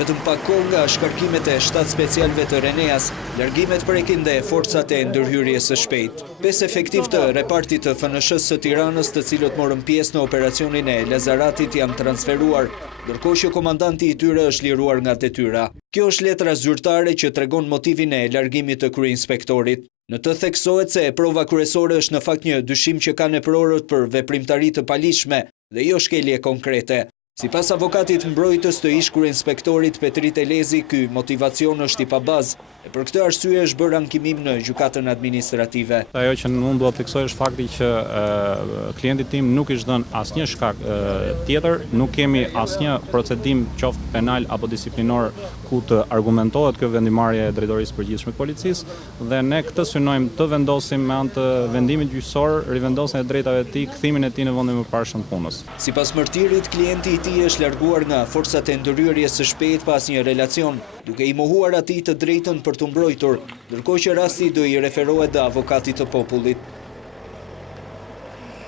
Vetëm pak kohë nga shkarkimet e shtatë specialve të Reneas, largimet prekin dhe forcat e ndërhyrjes së shpejtë. 5 efektiv të repartit të FNSH-s së Tiranës, të cilët morën pjesë në operacionin e Lazaratit, janë transferuar, ndërkohë që komandanti i tyre është liruar nga detyra. Kjo është letra zyrtare që tregon motivin e largimit të kryeinspektorit. Në të theksohet se prova kryesore është në fakt një dyshim që kanë neprorët për veprimtari të paligjshme dhe jo shkelje konkrete. Sipas avokatit mbrojtës të ish kryeinspektorit Petrit Elezi, ky motivacion është i pabazë e për këtë arsye është bërë ankimim në gjykatën administrative. Ajo që unë do të theksoj është fakti që klienti tim nuk ishte dhënë asnjë shkak tjetër, nuk kemi asnjë procedim qoftë penal apo disiplinor ku të argumentohet kjo vendimarrje e drejtorisë përgjithshme të policisë dhe ne këtë synojmë të vendosim me anë të vendimit gjyqësor rivendosjen e drejtave të tij, kthimin e tij në vendin e mëparshëm të punës. Sipas mërtirit, klienti i tij është larguar nga forcat e ndërhyrjes së shpejtë pas një relacion, duke i mohuar atij të drejtën për të mbrojtur, ndërkohë që rasti do i referohet dhe avokatit të popullit.